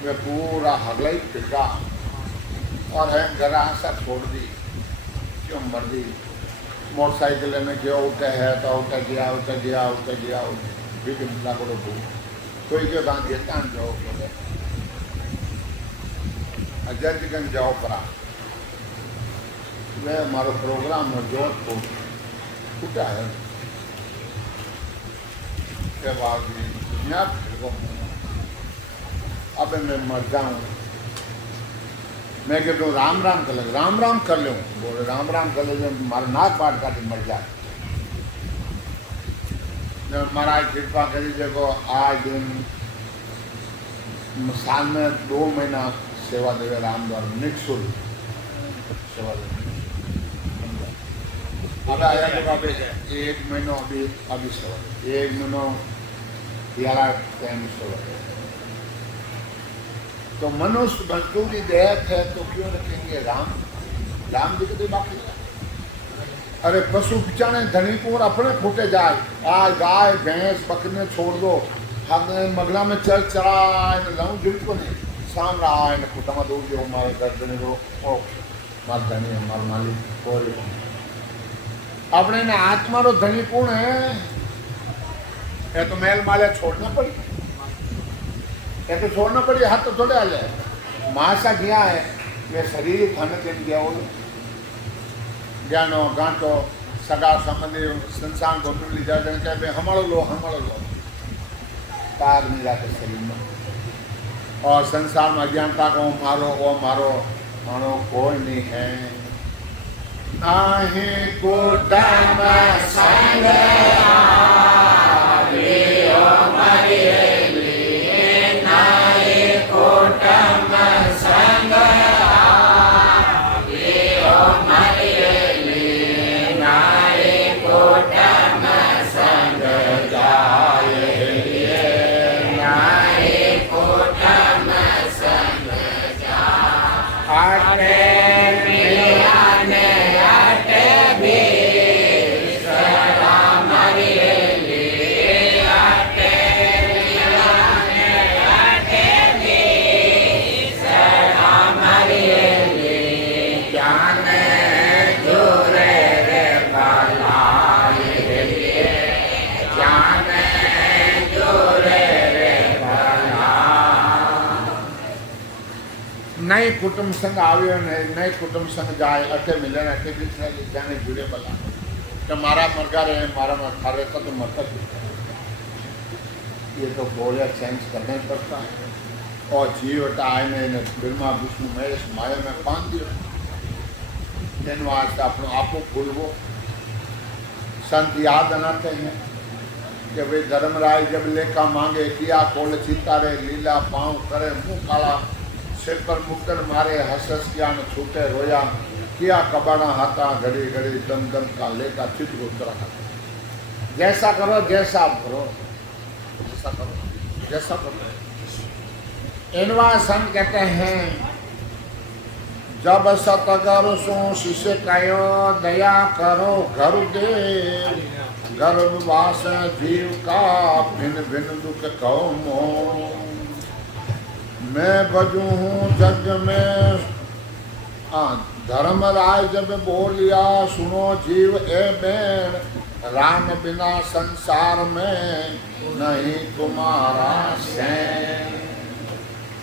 वे पूरा हगलाई पिटा और है जरा सा छोड़ दी, क्यों मर्जी मोटरसाइकिल में जो उठे है तो उठे गया उठे गया उठे गया भी मिला को कोई जो दान देता जाओ बोले अजयगंज जाओ परा, वे हमारो प्रोग्राम में जोधपुर उठा है के बाद अब मैं मर जाऊँ, मैं कहता राम राम कर ले, राम राम कर लूँ, बोले राम राम कर ले, मारा नाक बाढ़ का मर जाए। महाराज कृपा करी देखो आज दिन साल में 2 महीना सेवा देवे राम द्वार निःशुल्क सेवा देवे। अब आया तो अभी 1 महीना अभी सेवा, 1 महीना 11 टाइम सेवा। तो मनुष्य मजदूरी देहत है तो क्यों रखेंगे राम, राम जी के बाकी। अरे पशु बिचाने धनी को अपने फूटे जाए, आज गाय भैंस बकरे छोड़ दो, हम मगला में चल चढ़ा लाऊं जुट को नहीं, शाम रहा है कुटमा दो जो मारे दर्दने को ओ मार धनी हमार मालिक और अपने ने आत्मा रो धनी कौन है, ये तो मैल माले छोड़ना पड़ी, ये तो छोड़ना पड़ी, हाथ तो थोड़े आ जाए। मासा गया है वे शरीर खाने के गया वो ज्ञानो गांठो सगा संबंधी संसार को मिली जाते हैं, चाहे हमारो लो तार नहीं जाते शरीर में, और संसार में अज्ञानता को मारो वो मारो मानो कोई नहीं है। नाहे कुटुंब संग आवियो मरियली, नाहे कुटुंब संग आवियो मरियली, नाहे कुटुंब संग जाए, नाहे कुटुंब संग जाए। नए कुटुंब संग आवे नए कुटुंब संग जाए, अठे मिले अठे बिछड़े जाने जुड़े बला तो मारा मरगा रहे मारा मर खा रहे तो मरता ये तो बोले चेंज करना ही पड़ता है। और जीवटा आए ने ब्रह्मा विष्णु महेश माया में बांध दियो, इन वास्ते अपने आपको भूलवो। संत याद बनाते हैं कि भाई धर्मराय जब लेखा मांगे, किया कोल चिंता रे लीला पाँव करे मुँह काला, सिर पर मुक्कर मारे हस हस किया न छूटे रोया, किया कबाड़ा हाथा घड़ी घड़ी दम दम का लेका चित उतरा। जैसा करो जैसा आप करो, जैसा करो जैसा करो। इनवा संत कहते हैं जब सतगर सो शिष्य कयो दया करो घर दे, गर्भवास जीव का भिन्न भिन्न दुख कहो मो। मैं बजू हूँ जग में धर्मराय जब बोलिया, सुनो जीव ए बैन, राम बिना संसार में नहीं तुम्हारा सैन।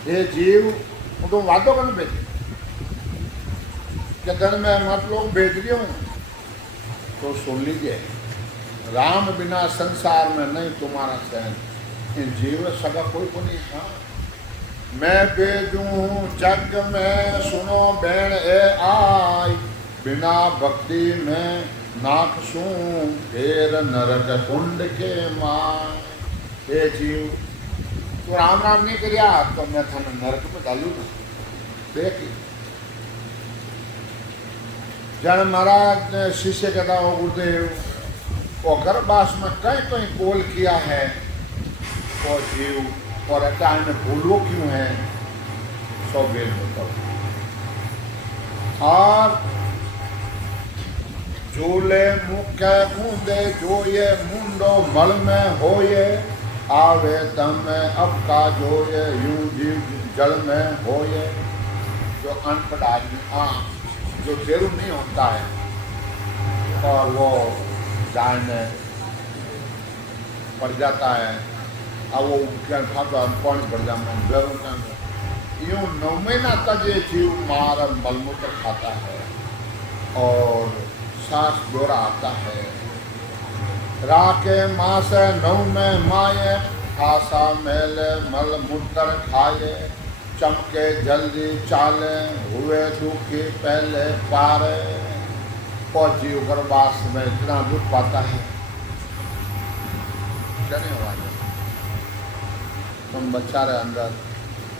ये जीव उनको वादों कर भेज कि धन में मत लोग भेज रही हूँ, तो सुन लीजिए, राम बिना संसार में नहीं तुम्हारा चैन। इन जीव सगा कोई को नहीं। हाँ, मैं भेजू जग में सुनो बैण ए आई, बिना भक्ति में नाक सू फेर नरक कुंड के माय। हे जीव, तू राम राम नहीं करिया तो मैं थाने नरक में डालू ना। देखिए, जन महाराज ने शिष्य कहता हो गुरुदेव, वो गर्भवास में कहीं कहीं बोल किया है और जीव और अचानक में भूलो क्यों है, सौ बेल होता और झूले मुख्य कूदे जो ये मुंडो मल में हो ये, आवे दम में अब का जो ये यूं जीव जल में हो ये। जो अनपढ़ आदमी जो देरू नहीं होता है और वो जान में पड़ जाता है, अब वो अनपढ़ पड़ जाता है। यूं 9 महीना तक ये जीव मार मलमूत्र खाता है और सांस दौरा आता है। राके मास 9 में माये, खासा मेले मल मूत्र खाए, चमके जल्दी चाले हुए दुखी पहले पारे। और जीव गर्भवास में इतना दुख पाता है, क्या नहीं हुआ, तुम बच्चा रहे अंदर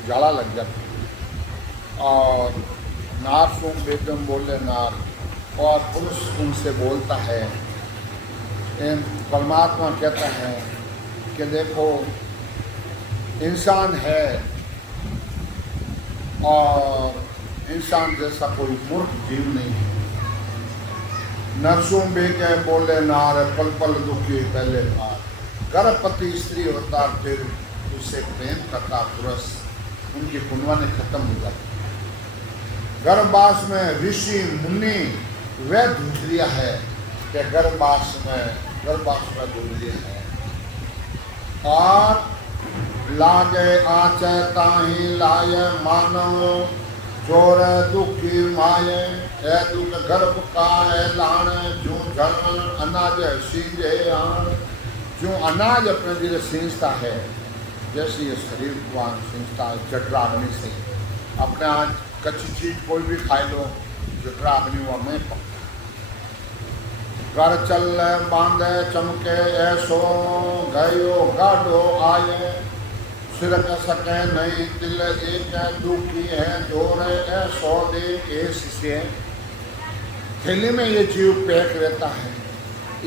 जाला लग जाता और नार सुन बेगम बोले नार, और पुरुष उनसे बोलता है। परमात्मा कहता है कि देखो, इंसान है और इंसान जैसा कोई मूर्ख जीव नहीं है। नरसों बेके बोले नार, पल पल दुखी पहले बार। गर्भवती स्त्री होता फिर उससे प्रेम करता पुरुष, उनकी पुण्य खत्म हो जाती। गर्भवास में ऋषि मुनि वह दूसरिया है कि गर्भवास में दूसरिया है। और लागे आचे ताही लाए मानो, चोर दुखी माये ए दुख गर्भ का है लाण। जो जन्म अनाज सींजे आण, जो अनाज अपने दिल सींचता है, जैसे ये शरीर को सींचता है जठराग्नि से। अपने आज कच्ची चीज कोई भी खाई लो, जठराग्नि वो में पकता। घर चल बांधे चमके ऐसो, गयो गाढ़ो आये, सिर का सके नहीं दिल एक दुखी है, जोरे ऐसो दे केस से। थैली में ये जीव पैक रहता है,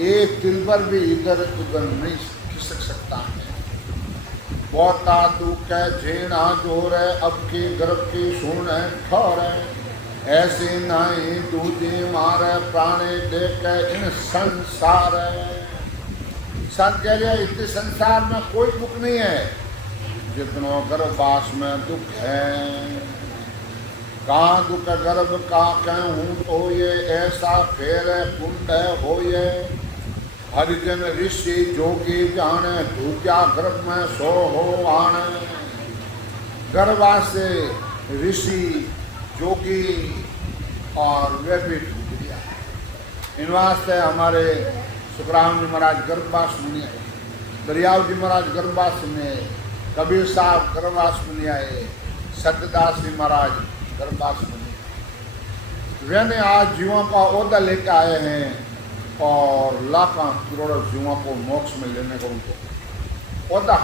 एक दिल पर भी इधर उधर नहीं खिसक सकता है। बहुता दुख झीना जोरे, अब की गर्भ की सुन ठोरे, ऐसी नहीं दूजी मारे प्राणी देख इन संसार। संत कह रहे इतने संसार में कोई दुख नहीं है जितना गर्भवास में दुख है। कहाँ दुख गर्भ का कहूँ तो ये ऐसा फेर कुंड हो ये। हरिजन ऋषि जोगी जाने, दूजा गर्भ में सो हो आने। गर्भवास से ऋषि जोगी और वे भी टूट गया। इन वास्ते हमारे सुखराम जी महाराज गर्भवास मुनि आए, दरियाव जी महाराज गर्भवास में, कबीर साहब गर्भवास मुनि आए, सत्यदास जी महाराज गर्भवास मुनि। वे आज जीवों का ओहदा लेकर आए हैं और लाखों करोड़ों जीवों को मोक्ष में लेने को उनको ओहदा।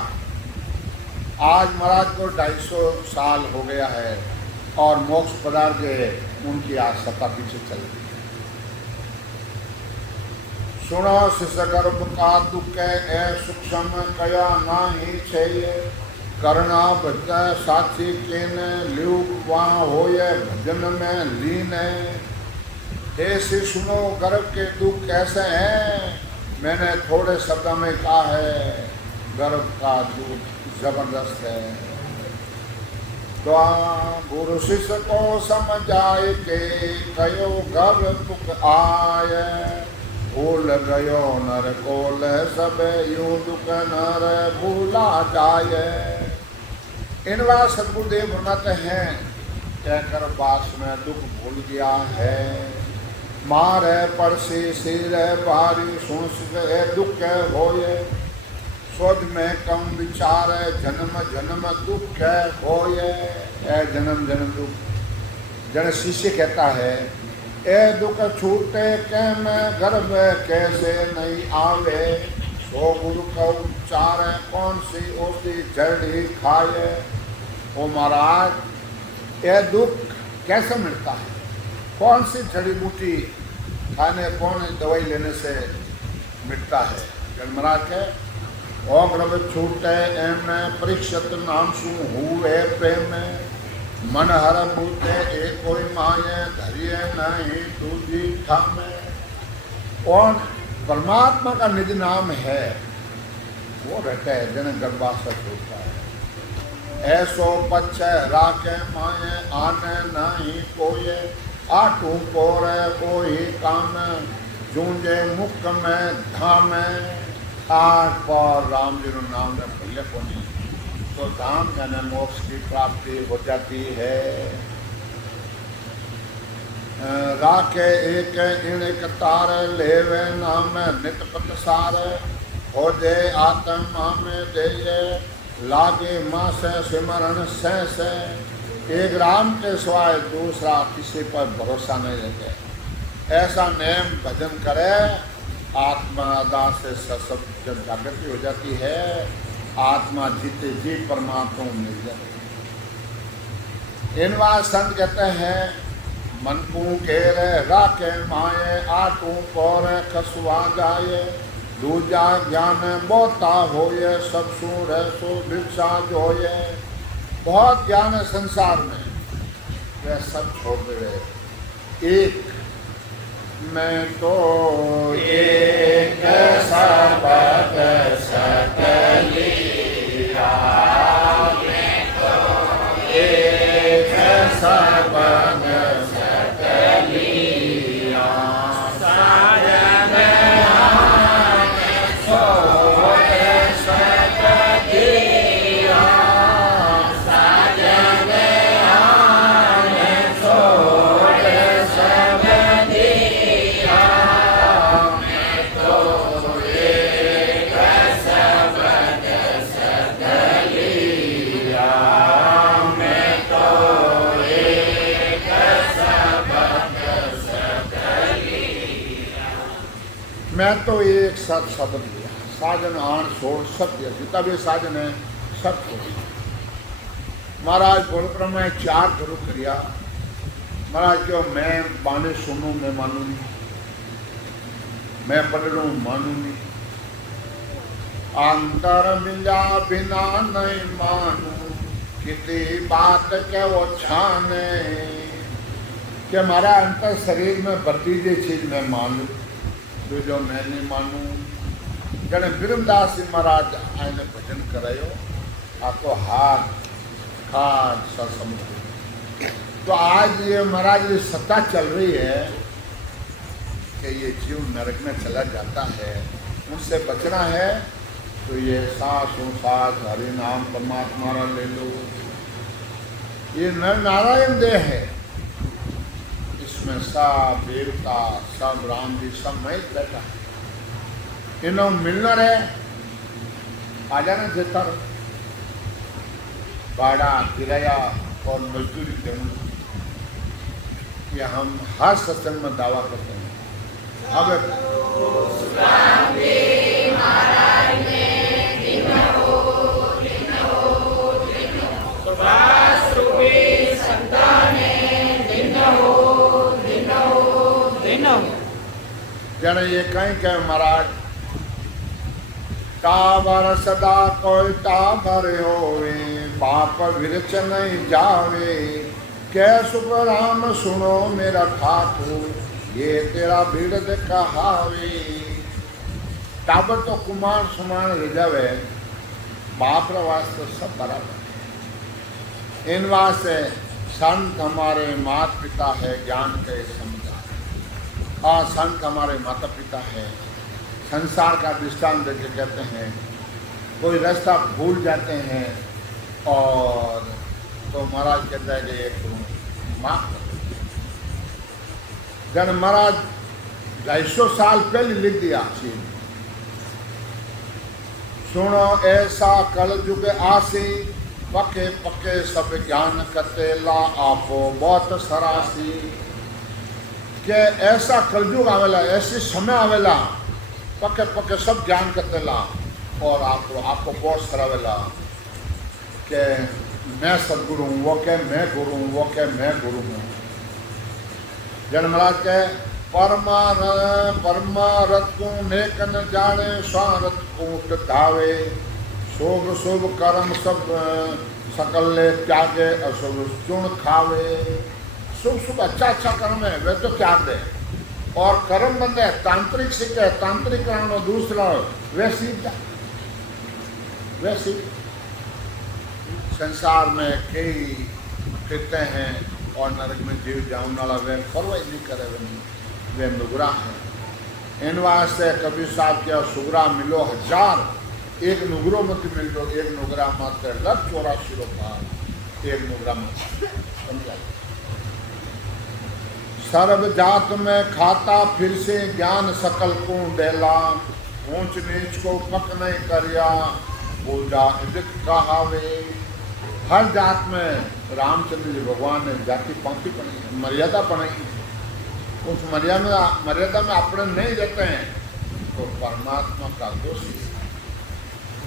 आज महाराज को 250 साल हो गया है और मोक्ष पदार्थ उनकी आज सत्ता पीछे चल रही है। सुनो शिष्य गर्भ का दुख ए सूक्ष्म कया नाही छे, करना भज साक्षी केन ल्यूक वहाँ होए भजन में लीन। ऐसे सुनो गर्भ के दुख कैसे हैं, मैंने थोड़े शब्द में कहा है। गर्भ का दुख जबरदस्त है। तो गुरु शिष्य को समझाए के कयो गर्भ दुख आए। भूल गयो नर कोल सब यूं दुख नर भूला जाए। इन बार सतगुरुदेव फरमाते हैं, कहकर बास में दुख भूल गया है, मार है पड़से सिर है भारी, सुन है दुख है होए, सोच में कम विचार है, जन्म जन्म दुख है होए, ए जन्म जन्म दुख। जन शिष्य कहता है, ए दुख छूटे के मैं गर्भ कैसे नहीं आवे, सो गुरु का उच्चार है कौन सी ओसी जड़ी खाए। ओ महाराज, यह दुख कैसे मिटता है, कौन सी जड़ी बूटी खाने, कौन दवाई लेने से मिटता है। जन महाराज के ओ गर्भ छूटे एम परीक्षित नाम सु हुए प्रेम, मन हर बूते एक कोई माये, धरिए नहीं तुझी ठामे। और परमात्मा का निज नाम है, वो रहता है जन गर्भाशय होता है। ऐसो पच्छ राखे माये, आने नहीं कोई, आठू पोरे कोई काम, जूंजे मुख में धाम। आठ पर राम जी नाम में भैया को नहीं, तो धाम यानी मोक्ष की प्राप्ति हो जाती है। राखे एक इणिक तार, लेवे नाम नित पत सार, हो दे आत्मा में दे, लागे माँ से सिमरण से। एक राम के सिवाय दूसरा किसी पर भरोसा नहीं रहते। ऐसा नेम भजन करे, आत्मा दास से सब जब जागृति हो जाती है, आत्मा जीते जी परमात्मा मिल जाती है। इन बात संत कहते हैं, मन को घेर राखे माये, आटू पौर खसुआ जाए, दूजा ज्ञान बहुता होए, सब सूर सो भिक्षा जोए। बहुत ज्ञान है संसार में, वह सब छोड़ दे। एक मैं तो एक सबद सकलिया, मैं तो एक सबद सकलिया, साजन सोच सकलिया, साजन सोच सकलिया, मैं तो एक सबद सकलिया, मैं तो एक सबद सकलिया। मैं तो एक सत शब्द लिया, साजन आन छोड़ सत्य, जितना भी साजन है सब छोड़। महाराज गोलक्रम में 4 गुरु करिया। महाराज क्यों मैं बाने सुनू मैं मानू नहीं, मैं पढ़ लूँ मानू नहीं, अंतर मिला बिना नहीं मानू, कितनी बात के वो छाने। कि हमारा अंतर शरीर में भतीजे चीज मैं मानू, तो जो मैं नहीं मानू। जने बिरमदास जी महाराज आने भजन करायो, आपको हाथ खाद सा समझो। तो आज ये महाराज ये सत्ता चल रही है कि ये जीव नरक में चला जाता है, उनसे बचना है तो ये सांसों सांस हरि नाम परमात्मा ले लो। ये नर नारायण देह है, इसमें सब देवता सब राम जी सब महेश बैठा है। इन्हों मिलना है, आ जाना जेतर भाड़ा किराया और मजदूरी देना, ये हम हर सत्संग में दावा करते हैं। अब जन ये कहीं कह महाराज, टावर सदा कोई टावर होवे, पाप विरच नहीं जावे, कै सुख राम सुनो मेरा ठाकुर, ये तेरा भीड़ कहावे। टावर तो कुमार समान रह जावे, बाप वास्ते सब बराबर। इन वास्ते संत हमारे माता पिता है, ज्ञान के समझदार। और संत हमारे माता पिता है, संसार का दृष्टांत देके कहते हैं, कोई रास्ता भूल जाते हैं और तो महाराज कहता है कि एक माफ कर। जन महाराज 250 साल पहले लिख दिया चीन, सुनो ऐसा कल युग आसी, पके पके सब ज्ञान कतेला, आपो बहुत सरासी। के ऐसा कलयुग आवेला, ऐसे समय आवेला, पके पके सब ज्ञान कतेला और आपको बहुत सरावेला के मैं सदगुरु हूँ, वो के मैं गुरु हूँ, वो के मैं गुरु हूँ। जन महाराज के परमारथ को नेक न जाने, स्वारथ कूट धावे, शुभ शुभ कर्म सब सकल त्यागे, अशुभ चुन खावे। शुभ शुभ अच्छा अच्छा कर्म है वे तो त्याग दे, और कर्म बंद है तांत्रिक सीखे, तांत्रिक कर्म दूसरा वे सीख जाए। वे सीख संसार में कई कहते हैं और नरक में जीव जाऊन वाला वे परवाह नहीं करे, वे नुगरा है। इन वास्ते कबीर साहब क्या सुगरा मिलो 1000, एक नुगरो मत मिल दो, एक नुगरा मत लग 84 रोपार, एक नुगरा मत समझा। सर्व जात में खाता फिर से ज्ञान सकल को डेला, ऊंच नीच को पक नहीं करिया, पूजा इदित कहावे। हर जात में रामचंद्र जी भगवान ने जाति पंक्ति बनाई, मर्यादा बनाई। उस मर्यादा में अपने नहीं रहते हैं तो परमात्मा का दोष है,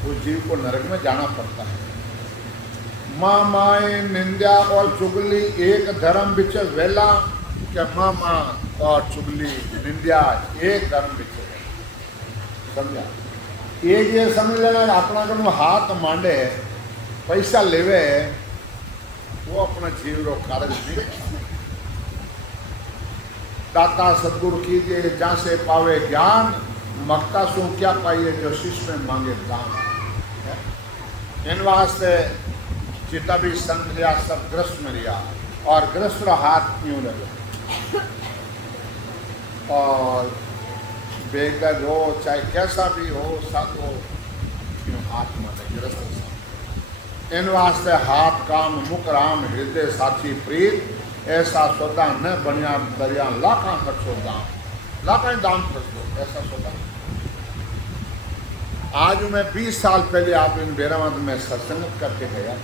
उस जीव को नरक में जाना पड़ता है। माँ माए निंदा और चुगली एक धर्म बिच वेला, क्या माँ और चुगली निंदा एक धर्म बिच समझा। एक ये समझ लेना अपना कनु हाथ मांडे पैसा लेवे, वो अपना जीव रो कार्य नहीं। दाता सदगुरु कीजिए जहाँ से पावे ज्ञान, मक्ता सो क्या पाइए जो शिष्य में मांगे दान। इन वास्ते चिता भी संत लिया सब ग्रस्त में लिया, और ग्रस्त हाथ यूं लगे, और बेगद हो चाहे कैसा भी हो साथ हो यूं हाथ मारे ग्रस्त। इन वास्ते हाथ काम मुख राम हृदय साथी प्रीत, ऐसा सौदा न बनिया दरिया लाखा खर्चो दाम, लाखा दाम खर्च दो ऐसा सौदा। आज मैं 20 साल पहले आप इन बेरामद में सत्संग करके गया,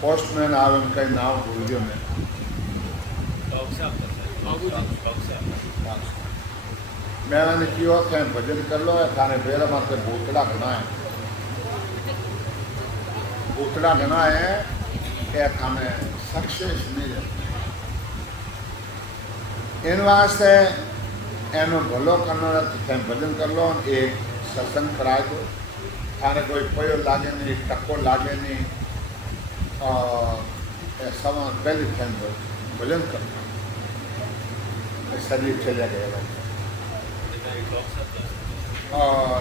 पोस्टमैन आवे उनका नाम भूल गया मैं, मैंने किया थे भजन कर लो, थाने बेरामद से भूतड़ा घना है, भूतड़ा घना है क्या थाने सक्सेस नहीं रहते। इन वास्ते एनो भलो करना थे भजन कर लो, एक सत्संग कराए दो, थाने कोई पयो लागे नहीं, टक्को लागे नहीं, और सवा पहले थे भजन करना, शरीर चले गए और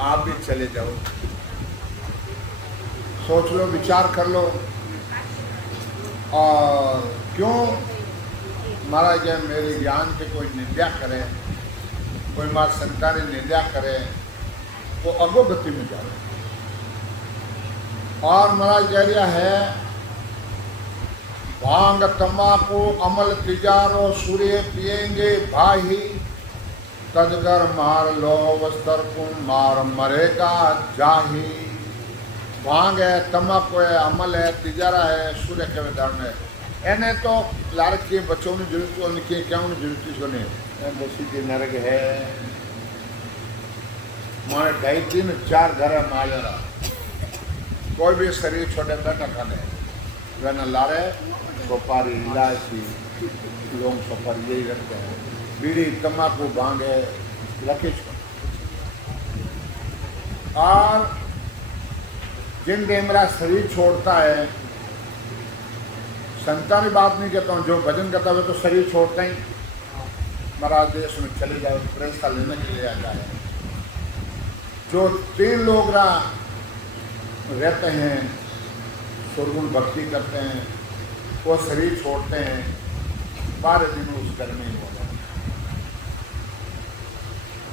आप भी चले जाओ। सोच लो, विचार कर लो, और क्यों महाराज मेरे ज्ञान के कोई निंदा करे, कोई मार संतान निंदा करे, वो अगोगति में जाए। और महाराज कह रहा है भांग तम्बाकू अमल तिजारो सूर्य पिएंगे भाई, तदगर मार लो वस्तर को मार मरेगा जाही। भांग है, तम्बाकू है, अमल है, तिजारा है, सूर्य के विधान है, एने तो लाड़की बच्चों ने जरूरत उनके क्या जरूरत सुने बसी के नरक है। माने 2-3-4 घर मालेरा, कोई भी शरीर छोटे बैठा खाने वह न लारे सुपारी इलायची लोग सुपारी यही रखते हैं, बीड़ी तम्बाकू भांग है रखे। और जिन दिन मेरा शरीर छोड़ता है, संतान की बात नहीं कहता हूँ, जो भजन करता है तो शरीर छोड़ता ही महाराज देश में चले जाओ, प्रेरणा लेने के लिए आता है। जो 3 लोग रहते हैं, सुरगुण भक्ति करते हैं, वो शरीर छोड़ते हैं, 12 दिन उस घर में ही हो जाए,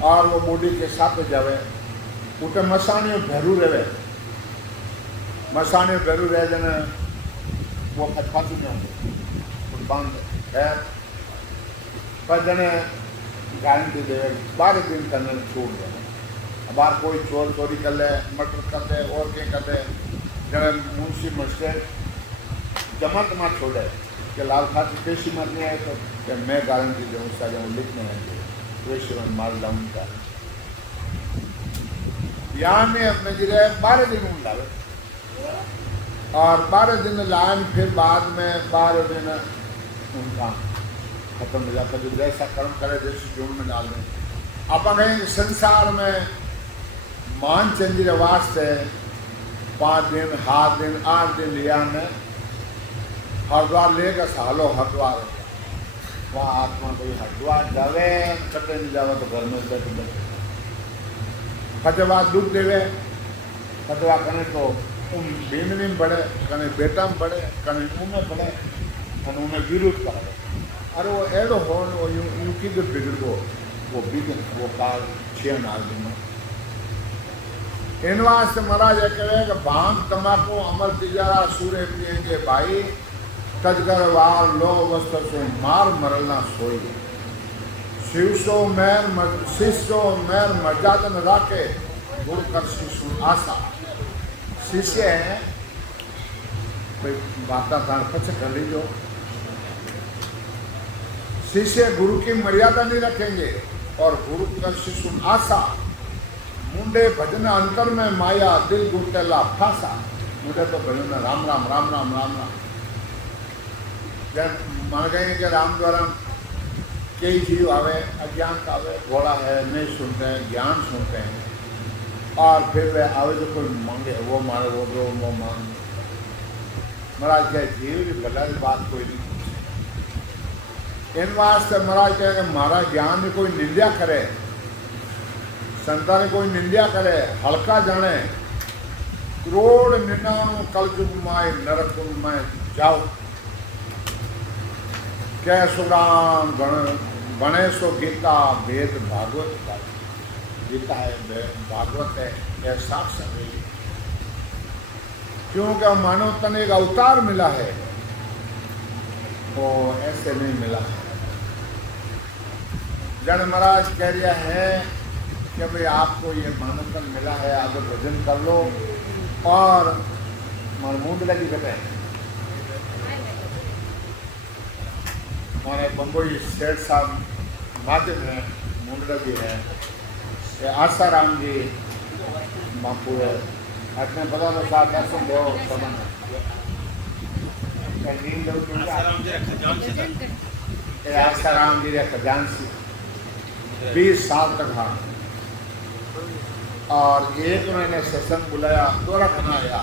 और वो बॉडी के साथ जावे, उठे मसानी भैरू रहे, मसाने बेरू रह जने वो अच्छा भी नहीं होंगे बंद है पर जने गारंटी दे 12 दिन करने छोड़ देना बाहर कोई चोर चोरी कर ले मर्डर कर ले और क्या कर ले जने मुंशी मजिस्ट्रेट जमात मत छोड़े कि लाल खाती पेशी मत नहीं आए तो कि मैं गारंटी दूँ उसका जो लिखने आएंगे पेशी में मार डाउन का यहाँ में अपने गिरे 12 दिन डाले और 12 दिन लान फिर बाद में 12 दिन उनका खत्म हो जाता जो जैसा कर्म करे जैसे जीवन में डाल दें आप कहें संसार में मान चंद्र वास्ते 5 दिन 7 दिन 8 दिन लिया ने हरिद्वार लेकर सालो हरिद्वार वहाँ आत्मा कोई हरिद्वार जावे कटे नहीं जावे तो घर में बैठ बैठे खतवा दुख देवे खतवा कने तो बीमनी में बढ़े कने बेटा में बढ़े कने उनमें बढ़े कने उन्हें विरोध करे अरे वो एडो हो वो यूं की जो बिगड़ वो बिगड़ वो काल 6 नाल दिन इन वास्ते महाराज ये कहे कि भांग तम्बाकू अमर तिजारा सूर्य पिएंगे भाई कजगर वार लो वस्त्र से मार मरलना सोई शिवसो मैर मर्यादन राखे गुरु कर शिशु आशा शिष्य है बात पछ कर लीजो शिष्य गुरु की मर्यादा नहीं रखेंगे और गुरु का शिशु आशा मुंडे भजन अंतर में माया दिल गुटेला फासा मुझे तो भजन में राम राम राम राम राम राम जब मान गए कि राम द्वारा कई जीव आवे अज्ञान का आवे घोड़ा है नहीं सुनते हैं ज्ञान सुनते हैं और फिर वे आवे जो कोई मांगे वो मारे वो दो वो मांगे महाराज क्या जीव की गलत बात कोई नहीं इन वास्ते महाराज कहे कि महाराज ज्ञान में कोई निंदा करे संता ने कोई निंदा करे हल्का जाने करोड़ 99 कलयुग माए नरक में जाओ कै सुराम बने सो गीता वेद भागवत का गीता है भागवत है यह साक्षात है क्योंकि मानव तन एक अवतार मिला है वो ऐसे नहीं मिला है जन महाराज कह रहा है कि भाई आपको ये मानव तन मिला है आप भजन कर लो और मनमूंद लगी कहते हैं हमारे बम्बई सेठ साहब माध्यम है मुंडा जी है आसाराम जी बापू है अपने पता तो साथ दर्शन दो आसाराम जी खजांसी 20 साल तक हाँ और एक मैंने सत्संग बुलाया दोरा खाना आया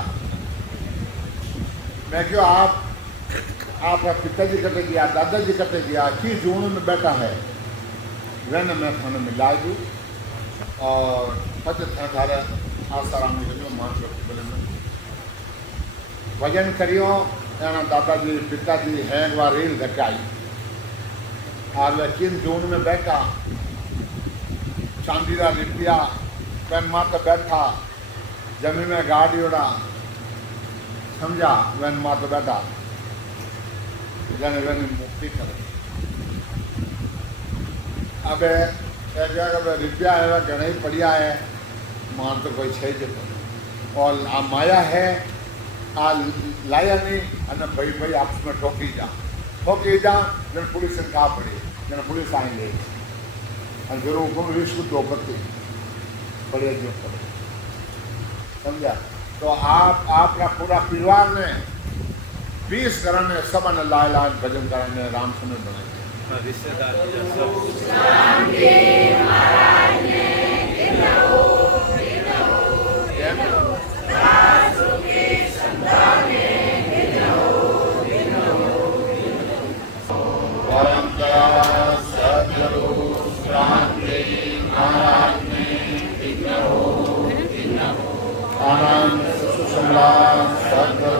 मैं क्यों आपका पिताजी कटे गया दादाजी कटे गया की जून में बैठा है वह मैं खाने मिला दूँ और पचारे आसाराम भजन करियो दादाजी पिताजी है एक बार रील घटाई और वह किन जून में बैठा चांदीरा रिपिया पेन माता बैठा जमीन में गाड़ी उड़ा समझा वैन माता बैठा जाने मुक्ति करे अब रिपिया है वह घना ही पड़िया है मान तो कोई छे जो और आ माया है आ लाया नहीं अने भाई भाई आपस में ठोकी जा जन पुलिस ने कहा पड़ी जन पुलिस आएंगे और जरूर हुकुम विश्व तो करती पड़े जो पड़े समझा तो आपका पूरा परिवार ने 20 घर ने सब ने लाए लाए भजन कराने राम सुने बनाए रिश्तेदार आनंद सुषमला सद्गुरु